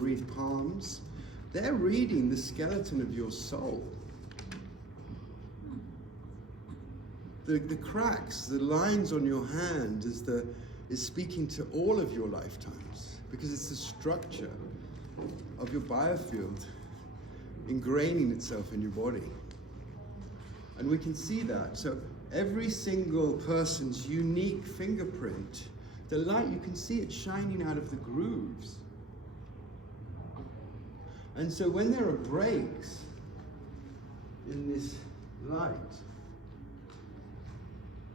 read palms, they're reading the skeleton of your soul. The cracks, the lines on your hand is speaking to all of your lifetimes, because it's the structure of your biofield ingraining itself in your body. And we can see that. So every single person's unique fingerprint, the light, you can see it shining out of the grooves. And so when there are breaks in this light,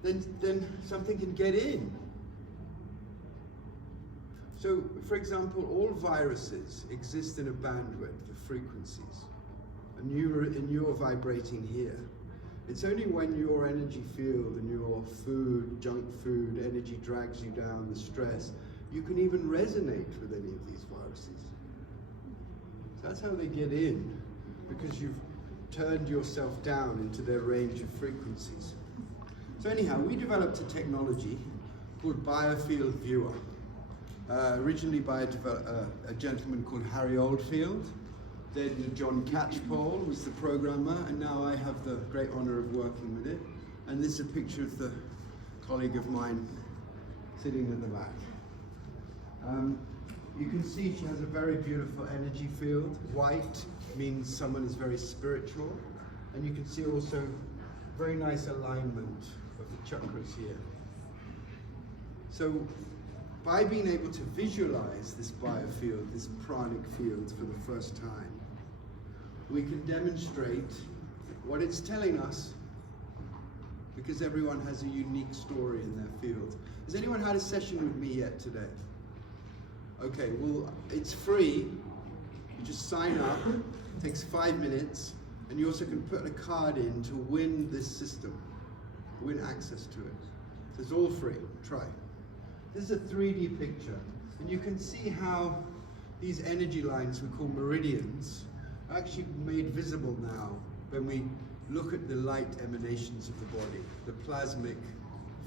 then something can get in. So, for example, all viruses exist in a bandwidth of frequencies, and you're vibrating here. It's only when your energy field and your food, junk food, energy drags you down, the stress, you can even resonate with any of these viruses. So that's how they get in, because you've turned yourself down into their range of frequencies. So anyhow, we developed a technology called Biofield Viewer, originally by a gentleman called Harry Oldfield. Then John Catchpole was the programmer, and now I have the great honor of working with it. And this is a picture of the colleague of mine sitting in the back. You can see she has a very beautiful energy field. White means someone is very spiritual. And you can see also very nice alignment of the chakras here. So by being able to visualize this biofield, this pranic field for the first time, we can demonstrate what it's telling us, because everyone has a unique story in their field. Has anyone had a session with me yet today? Okay, well, it's free. You just sign up. It takes 5 minutes, and you also can put a card in to win this system, win access to it. So it's all free. Try. This is a 3D picture, and you can see how these energy lines we call meridians are actually made visible now when we look at the light emanations of the body, the plasmic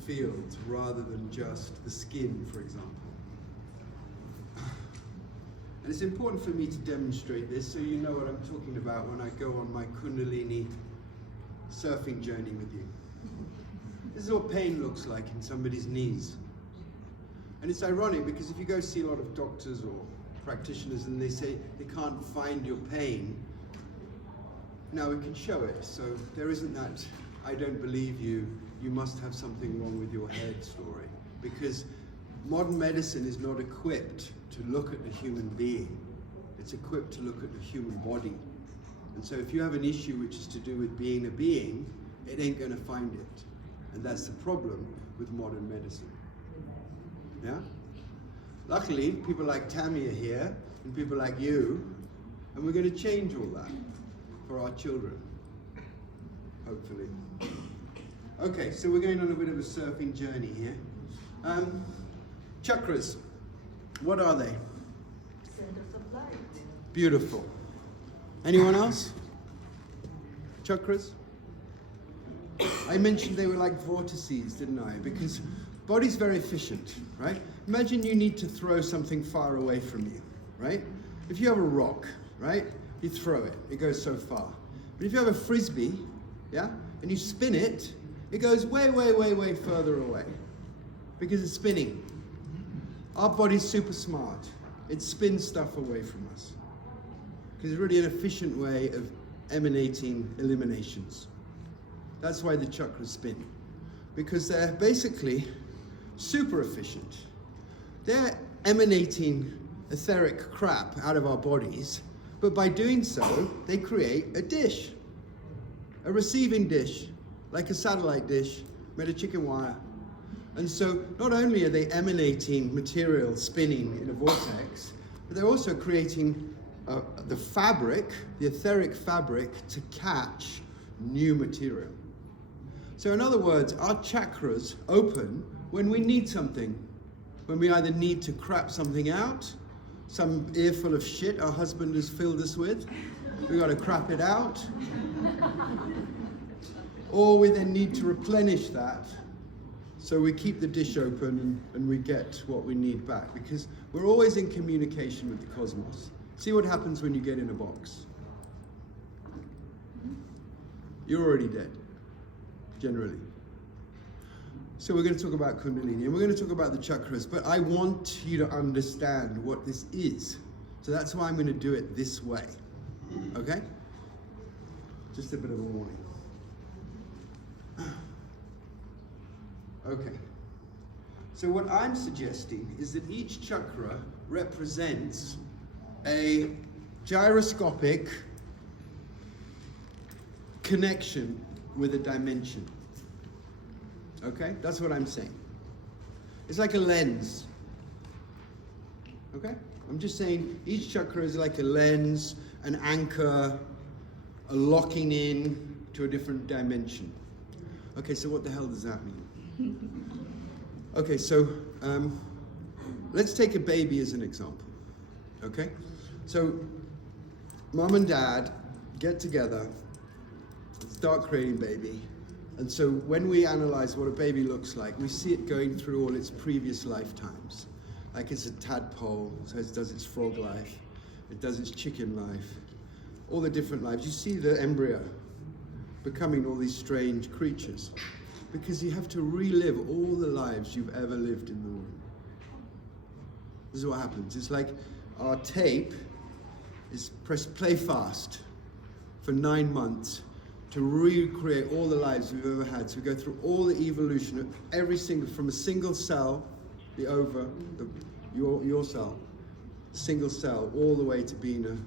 field, rather than just the skin, for example. And it's important for me to demonstrate this so you know what I'm talking about when I go on my Kundalini surfing journey with you. This is what pain looks like in somebody's knees. And it's ironic, because if you go see a lot of doctors or practitioners and they say they can't find your pain, now we can show it. So there isn't that, I don't believe you, you must have something wrong with your head story. Because modern medicine is not equipped to look at the human being. It's equipped to look at the human body. And so if you have an issue which is to do with being a being, it ain't going to find it. And that's the problem with modern medicine. Yeah? Luckily, people like Tammy are here, and people like you, and we're going to change all that for our children, hopefully. Okay, so we're going on a bit of a surfing journey here. Chakras, what are they? Centers of light. Beautiful. Anyone else? Chakras? I mentioned they were like vortices, didn't I? Because body's very efficient, right? Imagine you need to throw something far away from you, right? If you have a rock, right? You throw it, it goes so far. But if you have a frisbee, yeah, and you spin it, it goes way, way, way, way further away because it's spinning. Our body's super smart. It spins stuff away from us because it's really an efficient way of emanating eliminations. That's why the chakras spin, because they're basically super efficient. They're emanating etheric crap out of our bodies, but by doing so, they create a dish, a receiving dish, like a satellite dish made of chicken wire. And so not only are they emanating material spinning in a vortex, but they're also creating the fabric, the etheric fabric, to catch new material. So in other words, our chakras open when we need something. When we either need to crap something out, some earful of shit our husband has filled us with, we got to crap it out. Or we then need to replenish that, so we keep the dish open and we get what we need back, because we're always in communication with the cosmos. See what happens when you get in a box. You're already dead, generally. So we're going to talk about Kundalini, and we're going to talk about the chakras, but I want you to understand what this is. So that's why I'm going to do it this way. Okay? Just a bit of a warning. Okay. So what I'm suggesting is that each chakra represents a gyroscopic connection with a dimension. Okay? That's what I'm saying. It's like a lens. Okay? I'm just saying each chakra is like a lens, an anchor, a locking in to a different dimension. Okay, so what the hell does that mean? Okay, so let's take a baby as an example. Okay? So mom and dad get together, start creating baby. And so when we analyze what a baby looks like, we see it going through all its previous lifetimes. Like it's a tadpole, so it does its frog life, it does its chicken life, all the different lives. You see the embryo becoming all these strange creatures because you have to relive all the lives you've ever lived in the womb. This is what happens. It's like our tape is press play fast for 9 months to recreate all the lives we've ever had. So we go through all the evolution of every single, from a single cell, the ova, your cell, single cell, all the way to being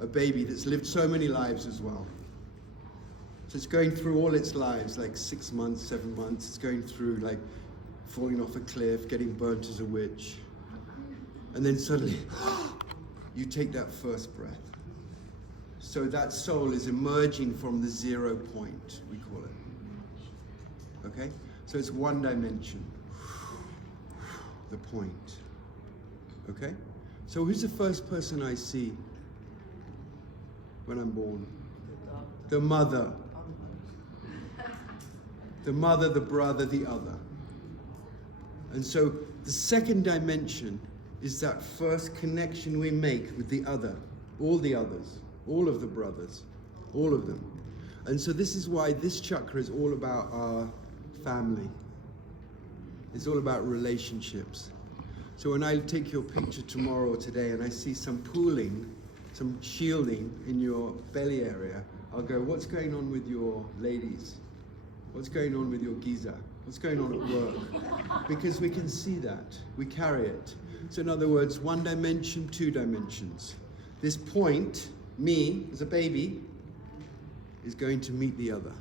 a baby that's lived so many lives as well. So it's going through all its lives, like 6 months, 7 months. It's going through like falling off a cliff, getting burnt as a witch. And then suddenly, you take that first breath. So that soul is emerging from the 0 point, we call it. Okay? So it's one dimension. The point. Okay? So who's the first person I see when I'm born? The mother. The mother, the brother, the other. And so the second dimension is that first connection we make with the other, all the others, all of the brothers, all of them. And so this is why this chakra is all about our family. It's all about relationships. So when I take your picture tomorrow or today and I see some pooling, some shielding in your belly area, I'll go, what's going on with your ladies? What's going on with your Giza? What's going on at work? Because we can see that. We carry it. So in other words, one dimension, two dimensions. This point, me as a baby, is going to meet the other.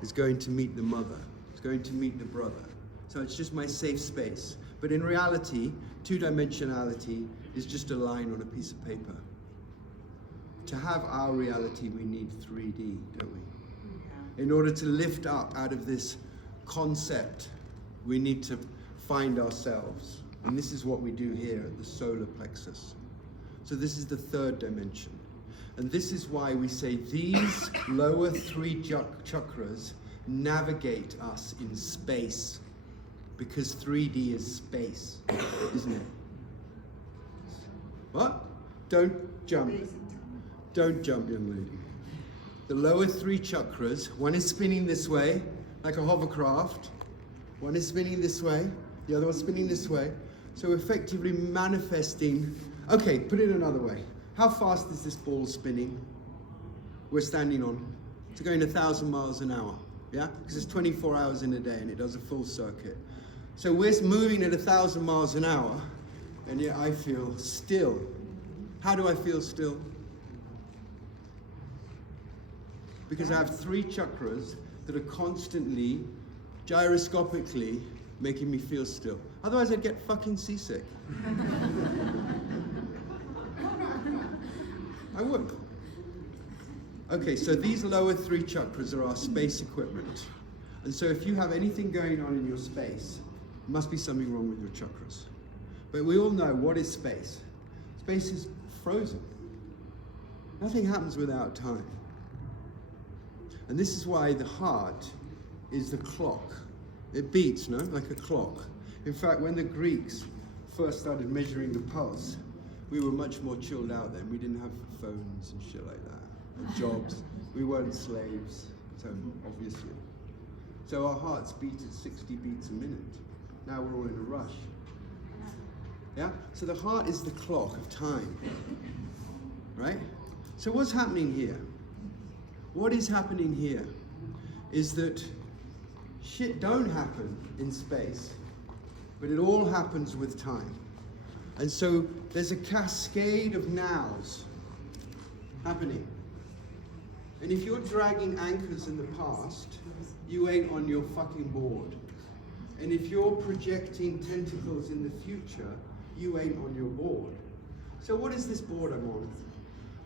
Is going to meet the mother. Is going to meet the brother. So it's just my safe space. But in reality, two-dimensionality is just a line on a piece of paper. To have our reality, we need 3D, don't we? In order to lift up out of this concept, we need to find ourselves. And this is what we do here at the solar plexus. So this is the third dimension. And this is why we say these lower three chakras navigate us in space. Because 3D is space, isn't it? What? Don't jump. Don't jump, young lady. The lower three chakras, one is spinning this way, like a hovercraft. One is spinning this way, the other one's spinning this way. So effectively manifesting, okay, put it another way. How fast is this ball spinning we're standing on? It's going 1,000 miles an hour, yeah? Because it's 24 hours in a day and it does a full circuit. So we're moving at 1,000 miles an hour and yet I feel still. How do I feel still? Because I have three chakras that are constantly, gyroscopically, making me feel still. Otherwise I'd get fucking seasick. I would. Okay, so these lower three chakras are our space equipment. And so if you have anything going on in your space, there must be something wrong with your chakras. But we all know, what is space? Space is frozen. Nothing happens without time. And this is why the heart is the clock. It beats, no? Like a clock. In fact, when the Greeks first started measuring the pulse, We were much more chilled out then. We didn't have phones and shit like that, and jobs. We weren't slaves, so obviously. So our hearts beat at 60 beats a minute. Now we're all in a rush. Yeah? So the heart is the clock of time. Right? So what's happening here? What is happening here is that shit don't happen in space, but it all happens with time. And so there's a cascade of nows happening. And if you're dragging anchors in the past, you ain't on your fucking board. And if you're projecting tentacles in the future, you ain't on your board. So what is this board I'm on?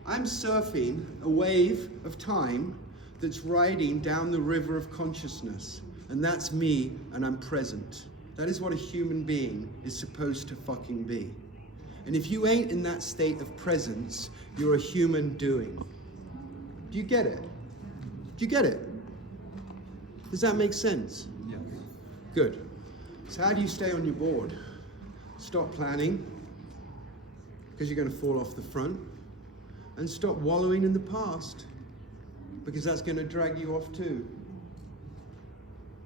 I'm surfing a wave of time that's riding down the river of consciousness. And that's me, and I'm present. That is what a human being is supposed to fucking be. And if you ain't in that state of presence, you're a human doing. Do you get it? Do you get it? Does that make sense? Yeah. Good. So how do you stay on your board? Stop planning, because you're going to fall off the front. And stop wallowing in the past, because that's going to drag you off too.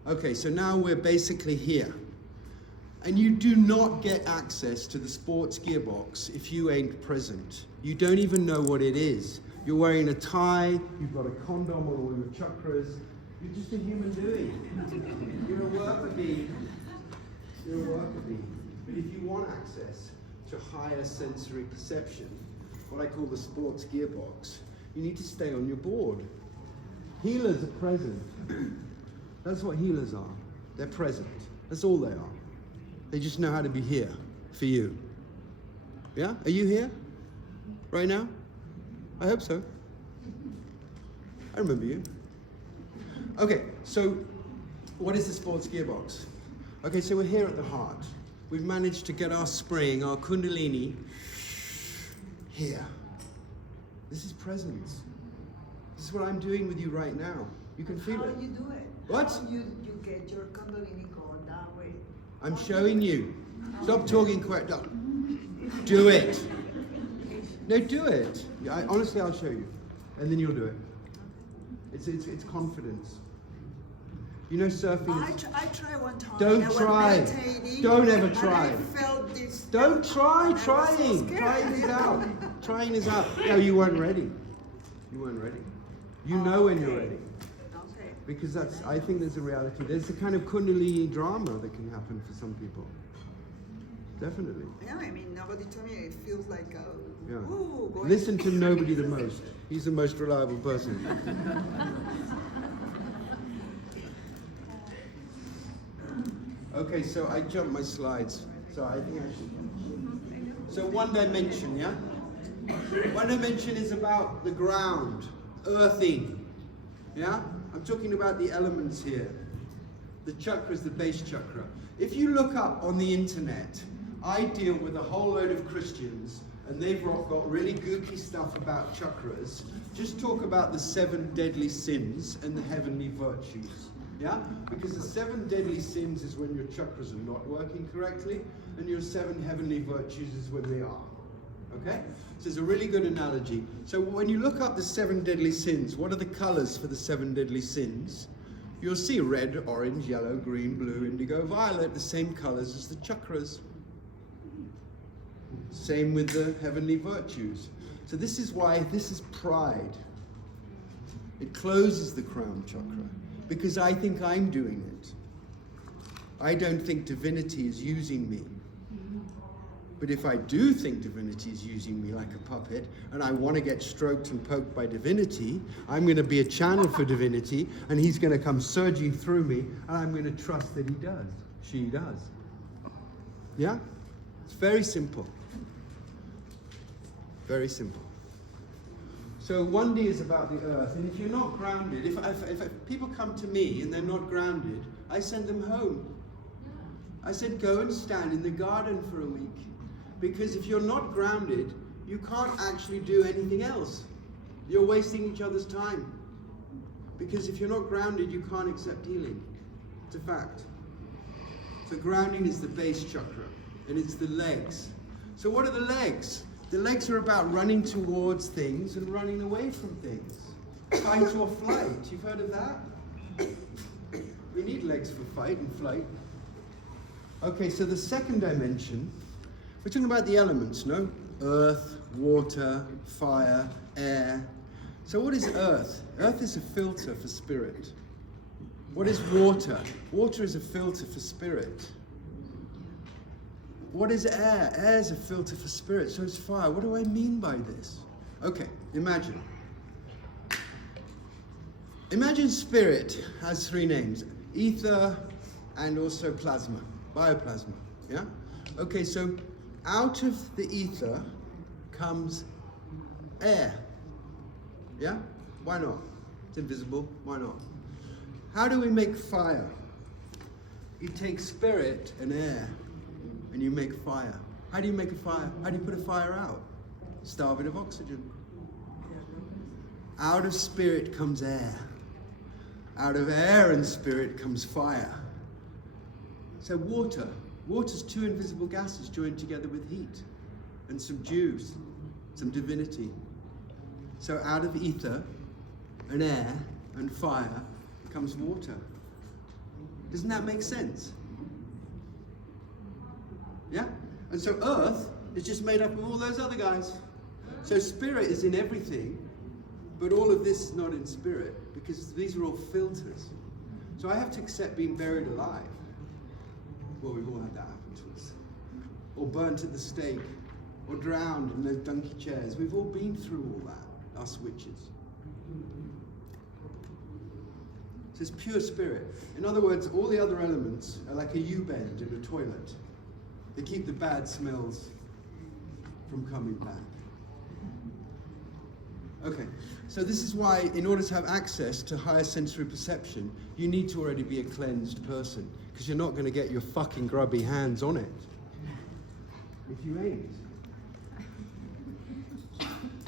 Okay, so now we're basically here. And you do not get access to the sports gearbox if you ain't present. You don't even know what it is. You're wearing a tie, you've got a condom on all your chakras. You're just a human doing. You're a worker bee. You're a worker bee. But if you want access to higher sensory perception, what I call the sports gearbox, you need to stay on your board. Healers are present. That's what healers are. They're present. That's all they are. They just know how to be here for you. Yeah? Are you here? Right now? I hope so. I remember you. Okay, so what is the sports gearbox? Okay, so we're here at the heart. We've managed to get our spring, our Kundalini, here. This is presence. This is what I'm doing with you right now. You can feel How it. you do it? What? How you get your Kundalini going that way? I'm showing you. Stop talking quick. No. Do it. No, do it. Yeah, honestly, I'll show you. And then you'll do it. It's confidence. You know surfing is... I tried one time. Don't I was try. meditating, Don't ever and try. I felt this. Don't try. And I was so Trying. scared. Trying is out. Trying is out. No, you weren't ready. You weren't ready. You know when you're Okay. ready. Okay. Because I think there's a reality. There's a kind of Kundalini drama that can happen for some people. Definitely. Yeah, I mean, nobody told me it feels like Yeah. ooh, going Listen to nobody the most. He's the most reliable person. Okay, so I jumped my slides. So I think I should. So one dimension, yeah? One dimension is about the ground, earthing. Yeah? I'm talking about the elements here. The chakra is the base chakra. If you look up on the internet, I deal with a whole load of Christians, and they've got really gooky stuff about chakras. Just talk about the 7 deadly sins and the heavenly virtues. Yeah? Because the 7 deadly sins is when your chakras are not working correctly, and your 7 heavenly virtues is when they are. Okay? So it's a really good analogy. So when you look up the 7 deadly sins, what are the colors for the 7 deadly sins? You'll see red, orange, yellow, green, blue, indigo, violet, the same colors as the chakras. Same with the heavenly virtues. So this is why this is pride. It closes the crown chakra because I think I'm doing it. I don't think divinity is using me. But if I do think divinity is using me like a puppet, and I want to get stroked and poked by divinity, I'm going to be a channel for divinity, and he's going to come surging through me, and I'm going to trust that he does. She does. Yeah? It's very simple. Very simple. So 1D is about the earth, and if you're not grounded, if people come to me and they're not grounded, I send them home. I said, go and stand in the garden for a week. Because if you're not grounded, you can't actually do anything else. You're wasting each other's time. Because if you're not grounded, you can't accept healing. It's a fact. So grounding is the base chakra, and it's the legs. So what are the legs? The legs are about running towards things and running away from things. Fight or flight. You've heard of that? We need legs for fight and flight. Okay, so the second dimension, we're talking about the elements, no? Earth, water, fire, air. So what is earth? Earth is a filter for spirit. What is water? Water is a filter for spirit. What is air? Air is a filter for spirit, so is fire. What do I mean by this? Okay, imagine. Imagine spirit has three names: ether and also plasma, bioplasma, yeah? Okay, so out of the ether comes air, yeah? Why not? It's invisible, why not? How do we make fire? You take spirit and air and you make fire. How do you make a fire? How do you put a fire out? Starve it of oxygen. Out of spirit comes air. Out of air and spirit comes fire. So water. Water's two invisible gases joined together with heat and subdues some divinity. So out of ether and air and fire comes water. Doesn't that make sense? Yeah? And so earth is just made up of all those other guys. So spirit is in everything, but all of this is not in spirit, because these are all filters. So I have to accept being buried alive. Well, we've all had that happen to us. Or burnt at the stake, or drowned in those donkey chairs. We've all been through all that, us witches. So it's pure spirit. In other words, all the other elements are like a U-bend in a toilet. They keep the bad smells from coming back. Okay, so this is why, in order to have access to higher sensory perception, you need to already be a cleansed person, because you're not going to get your fucking grubby hands on it if you ain't.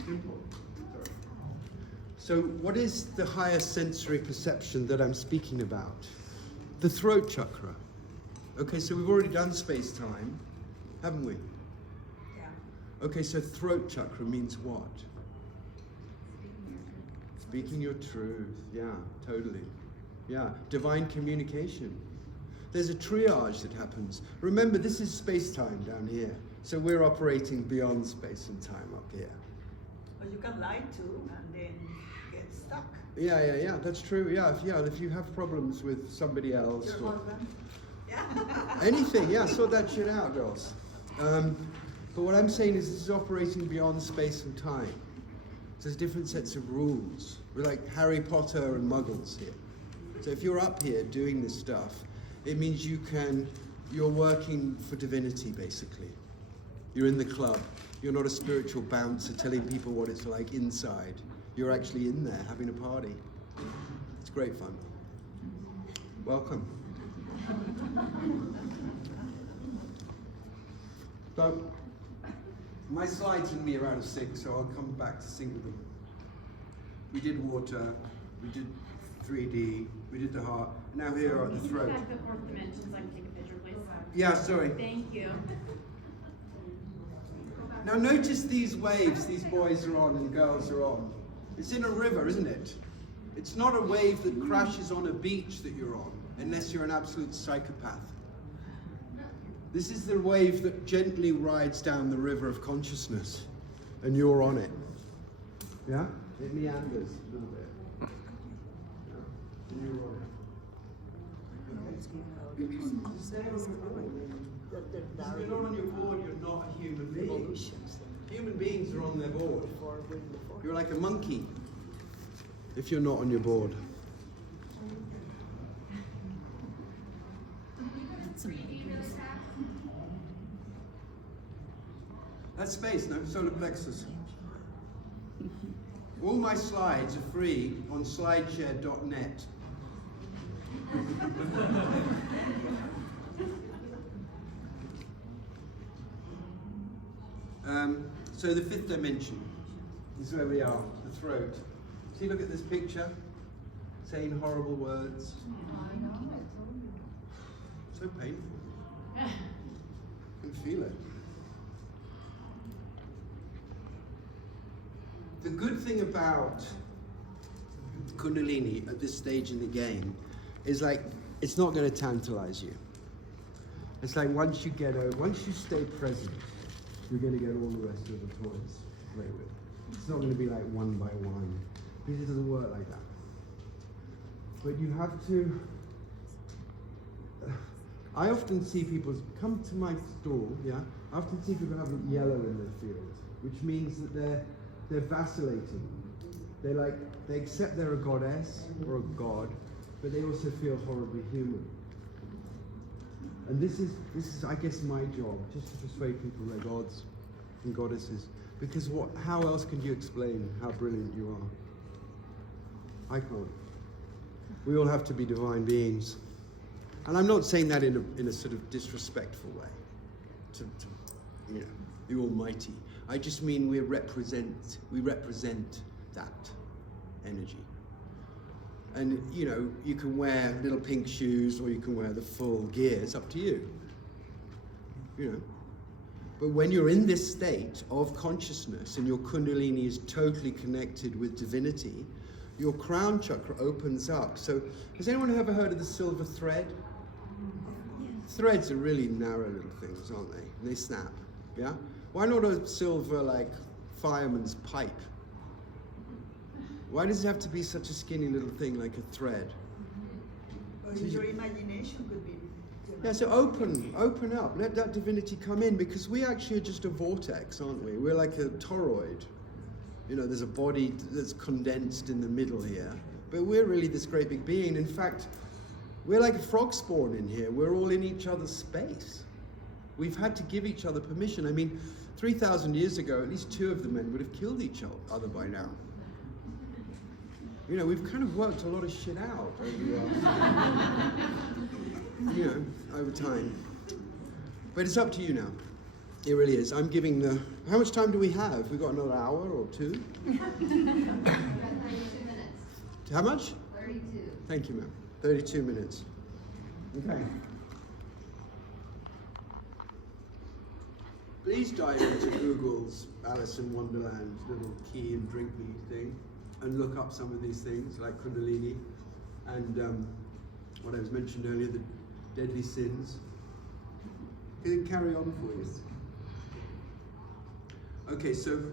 Simple. Sorry. So what is the higher sensory perception that I'm speaking about? The throat chakra. Okay, so we've already done space-time, haven't we? Yeah. Okay, so throat chakra means what? Speaking your truth. Yeah, totally. Yeah, divine communication. There's a triage that happens. Remember, this is space-time down here, so we're operating beyond space and time up here. But you can lie to and then get stuck. Yeah, that's true. Yeah, if you have problems with somebody else. Your or husband? Yeah. anything, yeah, sort that shit out, girls. But what I'm saying is this is operating beyond space and time. So there's different sets of rules. We're like Harry Potter and Muggles here. So if you're up here doing this stuff, it means you're working for divinity, basically. You're in the club. You're not a spiritual bouncer telling people what it's like inside. You're actually in there having a party. It's great fun. Welcome. So, my slides in me are out of sync, so I'll come back to sync with them. We did water, we did 3D, we did the heart, now here are the throat. Can you back the fourth dimension so I can take a picture, please? Yeah, sorry. Thank you. Now notice these waves these boys are on and girls are on. It's in a river, isn't it? It's not a wave that crashes on a beach that you're on, unless you're an absolute psychopath. This is the wave that gently rides down the river of consciousness, and you're on it. Yeah? It meanders a little bit. Yeah. And you're on it. If you're not on your board, you're not a human being. Human beings are on their board. You're like a monkey if you're not on your board. That's space, no? Solar plexus. All my slides are free on slideshare.net. So the fifth dimension is where we are, the throat. See, look at this picture, saying horrible words. So painful. I can feel it. the good thing about Kundalini at this stage in the game is like, it's not going to tantalize you. It's like once you stay present, you're going to get all the rest of the toys to play with. It's not going to be like one by one, because it doesn't work like that. But you have to, I often see people come to my stall, yeah? I often see people have yellow in their field, which means that they're vacillating. They accept they're a goddess or a god, but they also feel horribly human. And this is I guess my job, just to persuade people they're gods and goddesses. Because how else can you explain how brilliant you are? I can't. We all have to be divine beings. And I'm not saying that in a sort of disrespectful way to the Almighty. I just mean we represent that energy. And you can wear little pink shoes or you can wear the full gear. It's up to you. But when you're in this state of consciousness and your Kundalini is totally connected with divinity, your crown chakra opens up. So has anyone ever heard of the silver thread? Threads are really narrow little things, aren't they? And they snap, yeah? Why not a silver, like, fireman's pipe? Why does it have to be such a skinny little thing like a thread? Or your imagination could be. Yeah, so open up, let that divinity come in, because we actually are just a vortex, aren't we? We're like a toroid. There's a body that's condensed in the middle here, but we're really this great big being. In fact, we're like a frog spawn in here. We're all in each other's space. We've had to give each other permission. I mean, 3,000 years ago, at least 2 of the men would have killed each other by now. We've kind of worked a lot of shit out over time. But it's up to you now. It really is. I'm giving how much time do we have? We've got another hour or 2? 32 minutes. How much? 32. Thank you, ma'am. 32 minutes. Okay. Please dive into Google's Alice in Wonderland little key and drink me thing and look up some of these things like Kundalini and what I was mentioned earlier, the deadly sins. It'll carry on for you. Okay, so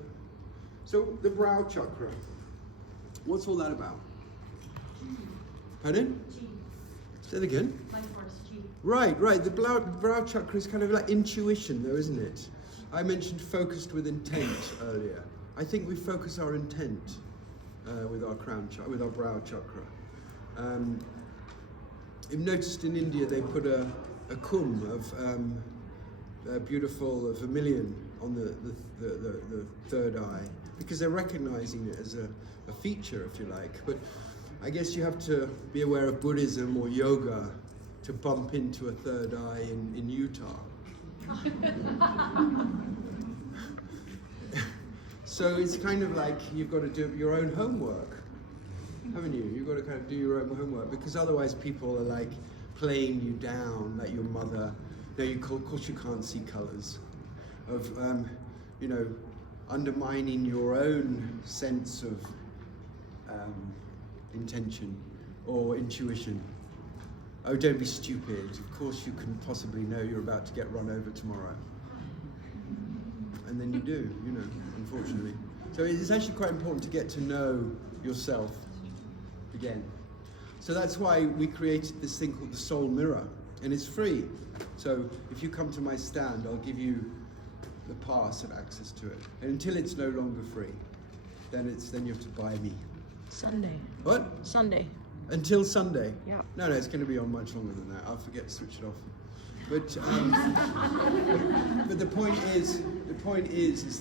the brow chakra. What's all that about? Pardon? Chi. Say that again. Life force, chi. Right. The brow chakra is kind of like intuition, though, isn't it? I mentioned focused with intent earlier. I think we focus our intent with our with our brow chakra. You've noticed in India they put a kum of beautiful vermilion on the third eye because they're recognizing it as a feature, if you like. But I guess you have to be aware of Buddhism or yoga to bump into a third eye in Utah. So it's kind of like you've got to do your own homework, haven't you? You've got to kind of do your own homework because otherwise people are like playing you down, like your mother. Of course you can't see colours, of undermining your own sense of intention or intuition. Oh, don't be stupid. Of course you can possibly know you're about to get run over tomorrow. And then you do, unfortunately. So it's actually quite important to get to know yourself again. So that's why we created this thing called the Soul Mirror, and it's free. So if you come to my stand, I'll give you the pass and access to it. And until it's no longer free, then you have to buy me. Sunday. What? Sunday. Until Sunday? Yeah. No, it's going to be on much longer than that. I'll forget to switch it off. But but the point is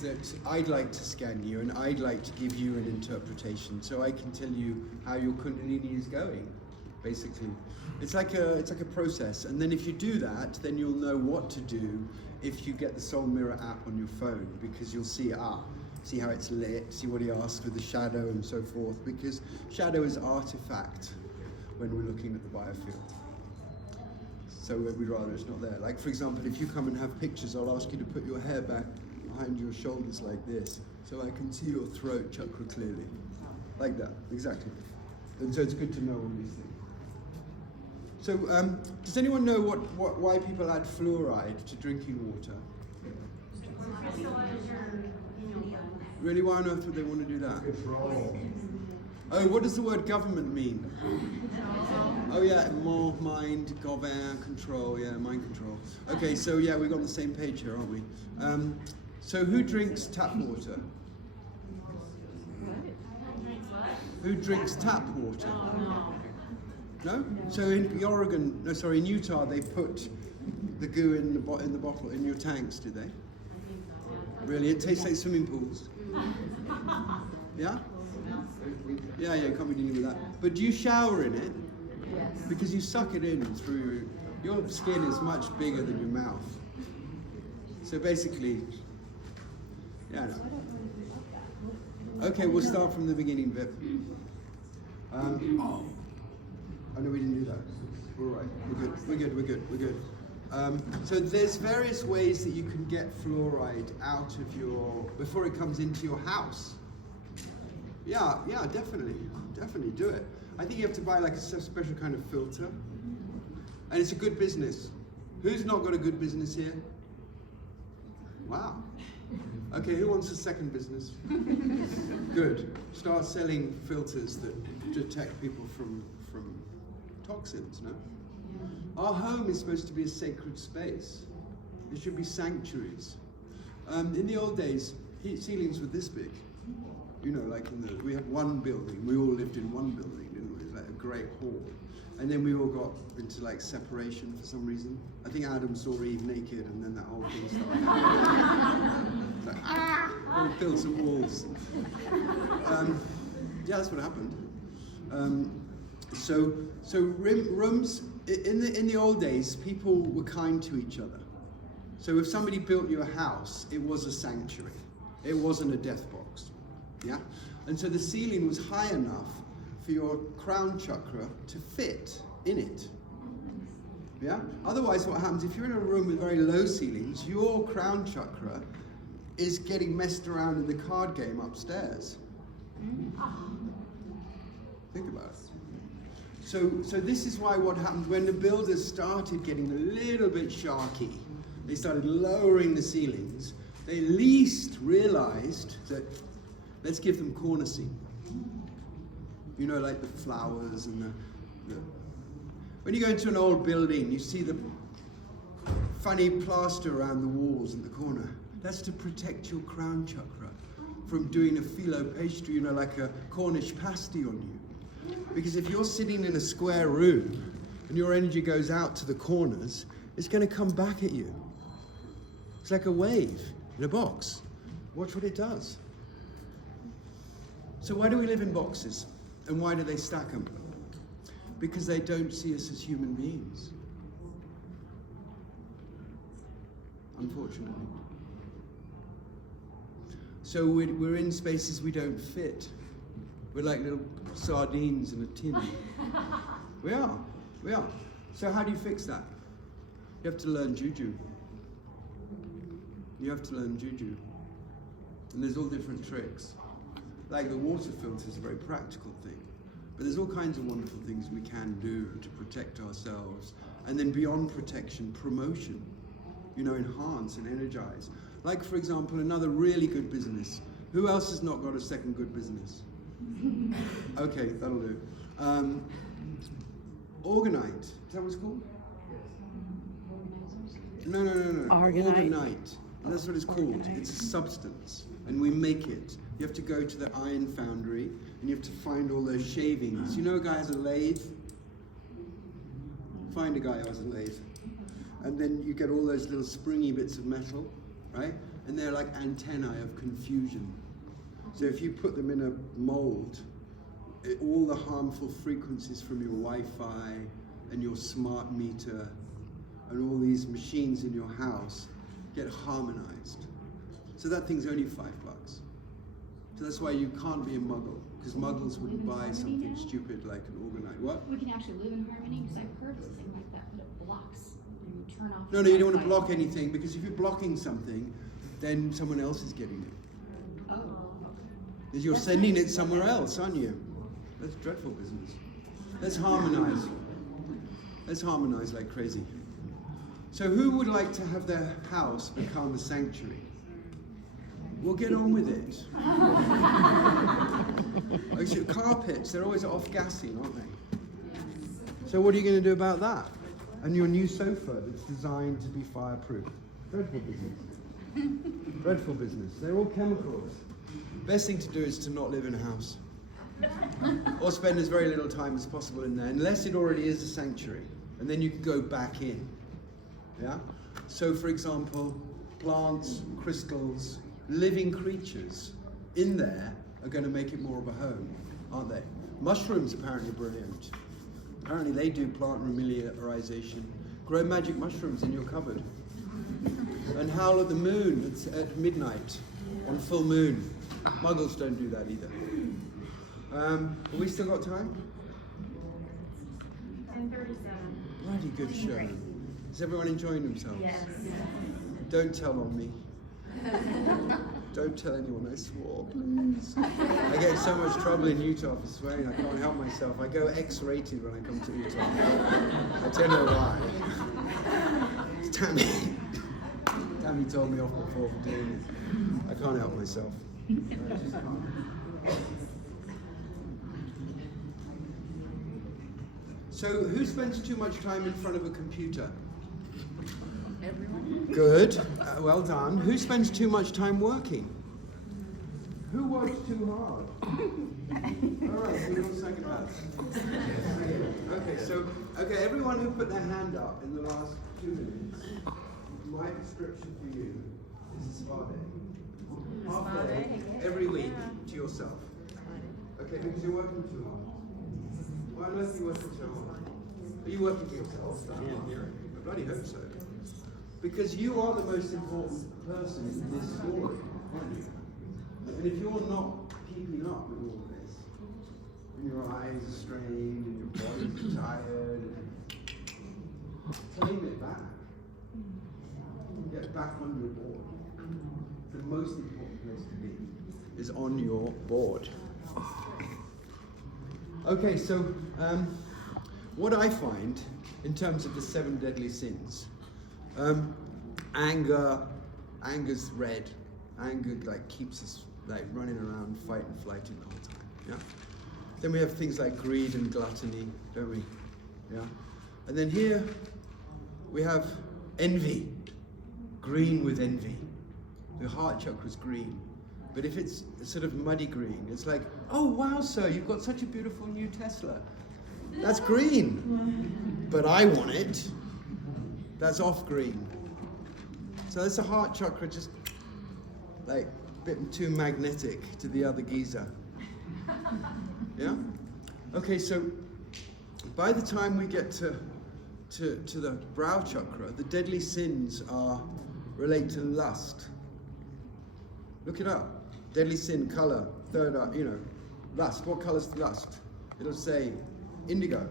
that I'd like to scan you and I'd like to give you an interpretation so I can tell you how your Kundalini is going. Basically, it's like a process, and then if you do that, then you'll know what to do if you get the Soul Mirror app on your phone, because you'll see how it's lit, see what he asks with the shadow and so forth, because shadow is artifact when we're looking at the biofield. So we'd rather it's not there. Like for example, if you come and have pictures, I'll ask you to put your hair back behind your shoulders like this. So I can see your throat chakra clearly. Like that, exactly. And so it's good to know all these things. So does anyone know why people add fluoride to drinking water? Really, why on earth would they want to do that? Oh, what does the word government mean? Oh yeah, more mind, govern, control, yeah, mind control. Okay, so yeah, we're on the same page here, aren't we? So who drinks tap water? Who drinks tap water? No? So in Utah, they put the goo in the bottle, in your tanks, do they? Really? It tastes like swimming pools? Yeah? Yeah, you can't be dealing with that. But do you shower in it? Yes. Because you suck it in through, your skin is much bigger than your mouth. So basically, yeah, no. Okay, we'll start from the beginning, Vip. I know we didn't do that. We're all right. We're good. So there's various ways that you can get fluoride out of before it comes into your house. Yeah, definitely do it. I think you have to buy like a special kind of filter, and it's a good business. Who's not got a good business here? Wow. Okay, who wants a second business? Good. Start selling filters that detect people from toxins, no? Our home is supposed to be a sacred space. There should be sanctuaries. In the old days, ceilings were this big. You know, like we had one building. We all lived in one building, didn't we? It was like a great hall. And then we all got into like separation for some reason. I think Adam saw Eve naked, and then that whole thing started. We'll build some walls. Yeah, that's what happened. So rooms in the old days, people were kind to each other. So if somebody built you a house, it was a sanctuary. It wasn't a death box. Yeah, and so the ceiling was high enough for your crown chakra to fit in it. Yeah. Otherwise, what happens if you're in a room with very low ceilings? Your crown chakra is getting messed around in the card game upstairs. Think about it. So this is why what happened when the builders started getting a little bit sharky. They started lowering the ceilings. They at least realized that let's give them cornicing. You know, like the flowers and the when you go into an old building, you see the funny plaster around the walls in the corner. That's to protect your crown chakra from doing a phyllo pastry, you know, like a Cornish pasty on you. Because if you're sitting in a square room and your energy goes out to the corners, it's going to come back at you. It's like a wave in a box. Watch what it does. So why do we live in boxes? And why do they stack them? Because they don't see us as human beings. Unfortunately. So we're in spaces we don't fit. We're like little sardines in a tin. We are. So how do you fix that? You have to learn juju. And there's all different tricks. Like the water filter is a very practical thing. But there's all kinds of wonderful things we can do to protect ourselves. And then beyond protection, promotion. You know, enhance and energize. Like, for example, another really good business. Who else has not got a second good business? Okay, that'll do. Organite. Is that what it's called? No. Organite. That's what it's called. It's a substance. And we make it. You have to go to the iron foundry and you have to find all those shavings. You know a guy has a lathe? Find a guy who has a lathe. And then you get all those little springy bits of metal, right? And they're like antennae of confusion. So if you put them in a mold, all the harmful frequencies from your Wi-Fi and your smart meter and all these machines in your house get harmonized. So that thing's only $5. So that's why you can't be a muggle, because muggles wouldn't buy something stupid like an organite. What? We can actually live in harmony, because I've heard of a thing like that, but it blocks. And you turn off. No, you don't want to block anything, because if you're blocking something, then someone else is getting it. Oh. Because you're sending it somewhere else, aren't you? That's dreadful business. Let's harmonize. Let's harmonize like crazy. So who would like to have their house become a sanctuary? Well, get on with it. Actually, carpets, they're always off-gassing, aren't they? So what are you going to do about that? And your new sofa that's designed to be fireproof. Dreadful business. Dreadful business. They're all chemicals. Best thing to do is to not live in a house. Or spend as very little time as possible in there, unless it already is a sanctuary. And then you can go back in. Yeah? So for example, plants, crystals, living creatures in there are going to make it more of a home, aren't they? Mushrooms apparently are brilliant. Apparently they do plant remediation. Grow magic mushrooms in your cupboard. And howl at the moon at midnight on full moon. Muggles don't do that either. Have we still got time? 10:37. Bloody good show. Is everyone enjoying themselves? Yes. Don't tell on me. Don't tell anyone I swore, please. I get in so much trouble in Utah for swearing, I can't help myself. I go X-rated when I come to Utah. I don't know why. Tammy told me off before for doing it. I can't help myself. I just can't. So, who spends too much time in front of a computer? Everyone? Good. Well done. Who spends too much time working? Who works too hard? All right, so we're on psychopaths. Okay, everyone who put their hand up in the last 2 minutes, my prescription for you is a spa day. Half day, every week, to yourself. Okay, because you're working too hard. Why on earth are you working so hard? Are you working for yourself? I bloody hope so. Because you are the most important person in this story, aren't you? And if you're not keeping up with all of this, and your eyes are strained, and your body's tired, claim it back. Get back on your board. The most important place to be is on your board. Okay, so what I find in terms of the 7 deadly sins, anger's red. Anger like keeps us like running around, fight and flighting the whole time. Yeah. Then we have things like greed and gluttony, don't we? Yeah. And then here we have envy, green with envy. The heart chakra's green, but if it's sort of muddy green, it's like, oh wow, sir, you've got such a beautiful new Tesla. That's green, but I want it. That's off green. So that's the heart chakra, just like a bit too magnetic to the other geezer. Yeah? Okay, so by the time we get to the brow chakra, the deadly sins relate to lust. Look it up. Deadly sin, color, third eye, lust. What color's lust? It'll say indigo,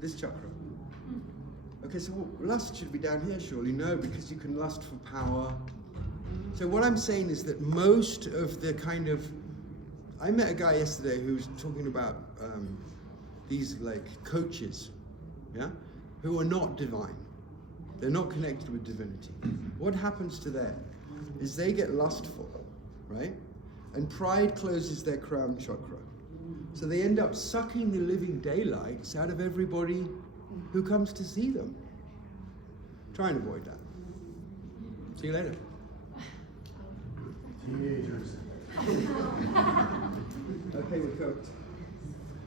this chakra. Okay, so lust should be down here, surely? No, because you can lust for power. So what I'm saying is that most of the kind of... I met a guy yesterday who was talking about these like coaches, yeah, who are not divine. They're not connected with divinity. What happens to them is they get lustful, right? And pride closes their crown chakra. So they end up sucking the living daylights out of everybody who comes to see them. Try and avoid that. See you later. Teenagers. Okay, we're cooked.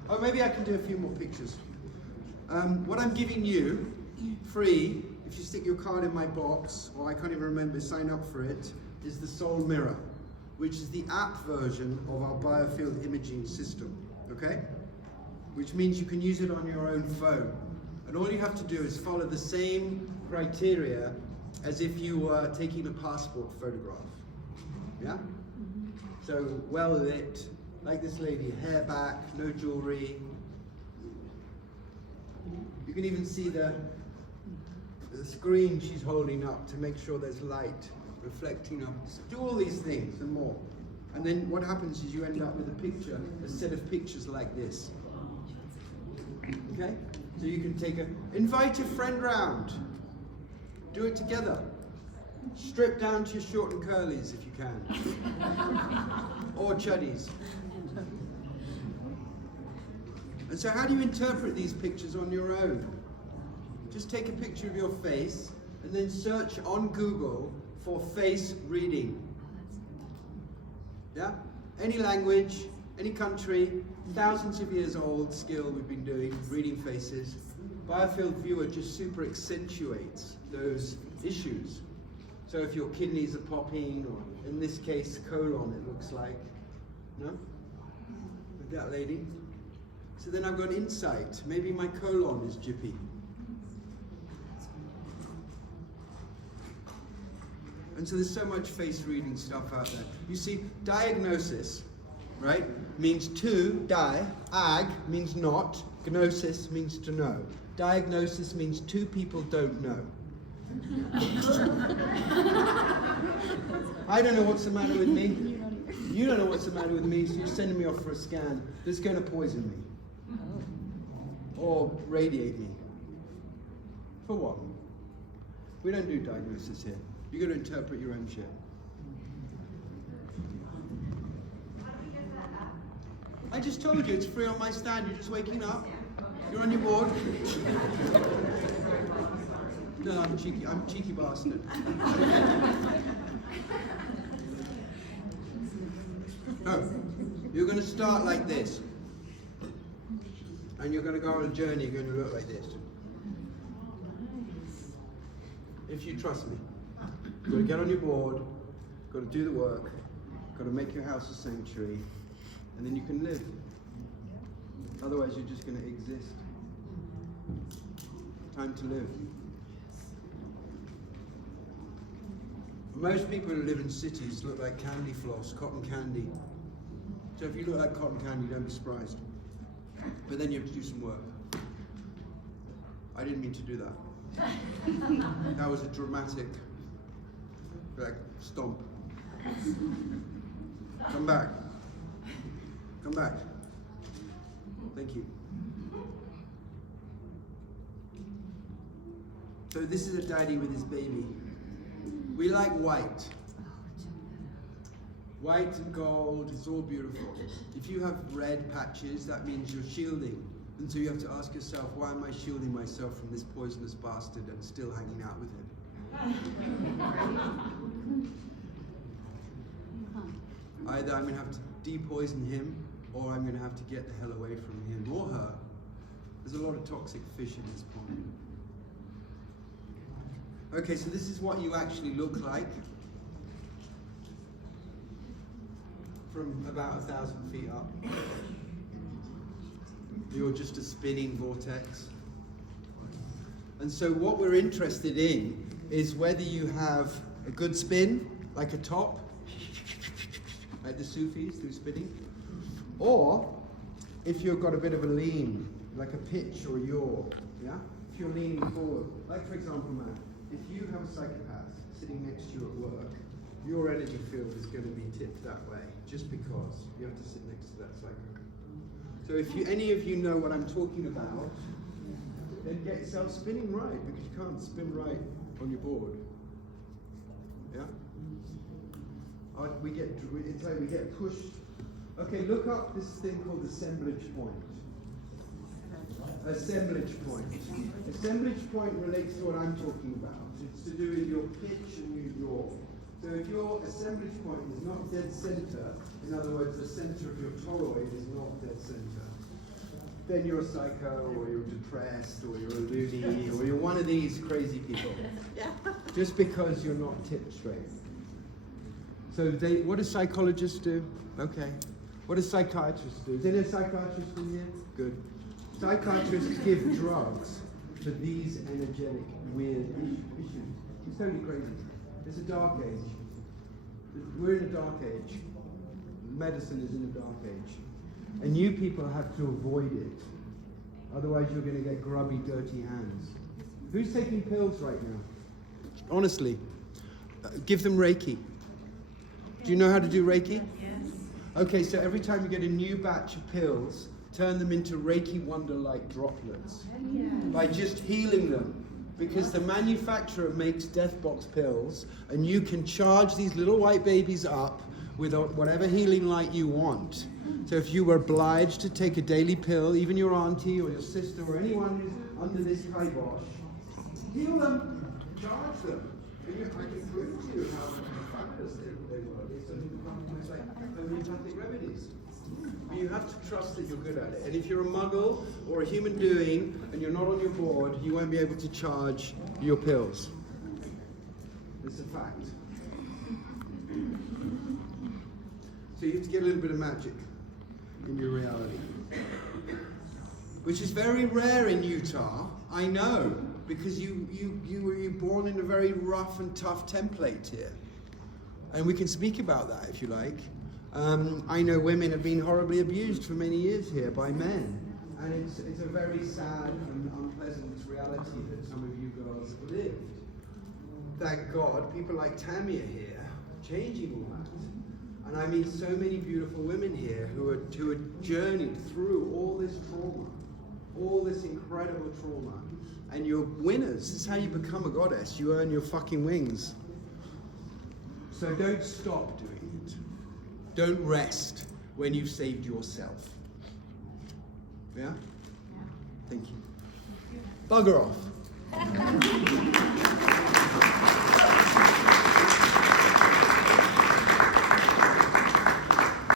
Oh, maybe I can do a few more pictures. What I'm giving you, free, if you stick your card in my box, or I can't even remember, sign up for it, is the Soul Mirror, which is the app version of our biofield imaging system, okay? Which means you can use it on your own phone. And all you have to do is follow the same criteria as if you were taking a passport photograph, yeah? So, well lit, like this lady, hair back, no jewelry. You can even see the screen she's holding up to make sure there's light reflecting up. Do all these things and more. And then what happens is you end up with a picture, a set of pictures like this. Okay? So you can invite a friend round. Do it together. Strip down to your short and curlies if you can. Or chuddies. And so how do you interpret these pictures on your own? Just take a picture of your face and then search on Google for face reading. Yeah? Any language, any country, thousands of years old skill we've been doing, reading faces. Biofield Viewer just super accentuates those issues. So if your kidneys are popping, or in this case, colon, it looks like. No? With that lady. So then I've got insight. Maybe my colon is jippy. And so there's so much face reading stuff out there. You see, diagnosis, right, means to, ag means not, gnosis means to know. Diagnosis means two people don't know. I don't know what's the matter with me. You don't know what's the matter with me, so you're sending me off for a scan that's going to poison me. Or radiate me. For what? We don't do diagnosis here. You're going to interpret your own shit. I just told you, it's free on my stand. You're just waking up. You're on your board. No, I'm a cheeky bastard. No, you're going to start like this. And you're going to go on a journey, you're going to look like this. If you trust me. You've got to get on your board, got to do the work, got to make your house a sanctuary, and then you can live. Otherwise you're just going to exist. Time to live. Most people who live in cities look like candy floss, cotton candy. So if you look like cotton candy, don't be surprised. But then you have to do some work. I didn't mean to do that. That was a dramatic, like, stomp. Come back. Come back. Thank you. So this is a daddy with his baby. We like white. White and gold, it's all beautiful. If you have red patches, that means you're shielding. And so you have to ask yourself, why am I shielding myself from this poisonous bastard and still hanging out with him? Either I'm going to have to depoison him, or I'm going to have to get the hell away from him or her. There's a lot of toxic fish in this pond. Okay, so this is what you actually look like from about 1,000 feet up. You're just a spinning vortex. And so what we're interested in is whether you have a good spin, like a top, like the Sufis do spinning, or if you've got a bit of a lean, like a pitch or yaw, yeah? If you're leaning forward, like for example, man, if you have a psychopath sitting next to you at work, your energy field is going to be tipped that way, just because you have to sit next to that psychopath. So if any of you know what I'm talking about, then get yourself spinning right, because you can't spin right on your board. Yeah? It's like we get pushed. Okay, look up this thing called assemblage point. Assemblage point. Assemblage point relates to what I'm talking about. It's to do with your pitch and your yaw. So if your assemblage point is not dead center, in other words, the center of your toroid is not dead center, then you're a psycho, or you're depressed, or you're a loony, or you're one of these crazy people. Yeah. Just because you're not tipped straight. So what do psychologists do? Okay. What do psychiatrists do? Is there a psychiatrist in here? Good. Psychiatrists give drugs for these energetic, weird issues. It's totally crazy. It's a dark age. We're in a dark age. Medicine is in a dark age. And you people have to avoid it. Otherwise you're going to get grubby, dirty hands. Who's taking pills right now? Honestly. Give them Reiki. Do you know how to do Reiki? Yes. Okay, so every time you get a new batch of pills, turn them into Reiki Wonder-like droplets by just healing them. Because the manufacturer makes death box pills, and you can charge these little white babies up with whatever healing light you want. So if you were obliged to take a daily pill, even your auntie or your sister or anyone who's under this kibosh, heal them, charge them. And I can prove to you how fabulous they were. They sort of become almost like homeopathic remedies. But you have to trust that you're good at it. And if you're a muggle or a human doing and you're not on your board, you won't be able to charge your pills. It's a fact. So you have to get a little bit of magic in your reality. Which is very rare in Utah, I know, because you were born in a very rough and tough template here. And we can speak about that if you like. I know women have been horribly abused for many years here by men. And it's a very sad and unpleasant reality that some of you girls have lived. Thank God, people like Tammy are here, changing all that. And I meet so many beautiful women here who are journeyed through all this trauma, all this incredible trauma. And you're winners. This is how you become a goddess. You earn your fucking wings. So don't stop doing it. Don't rest when you've saved yourself. Yeah? Thank you. Bugger off.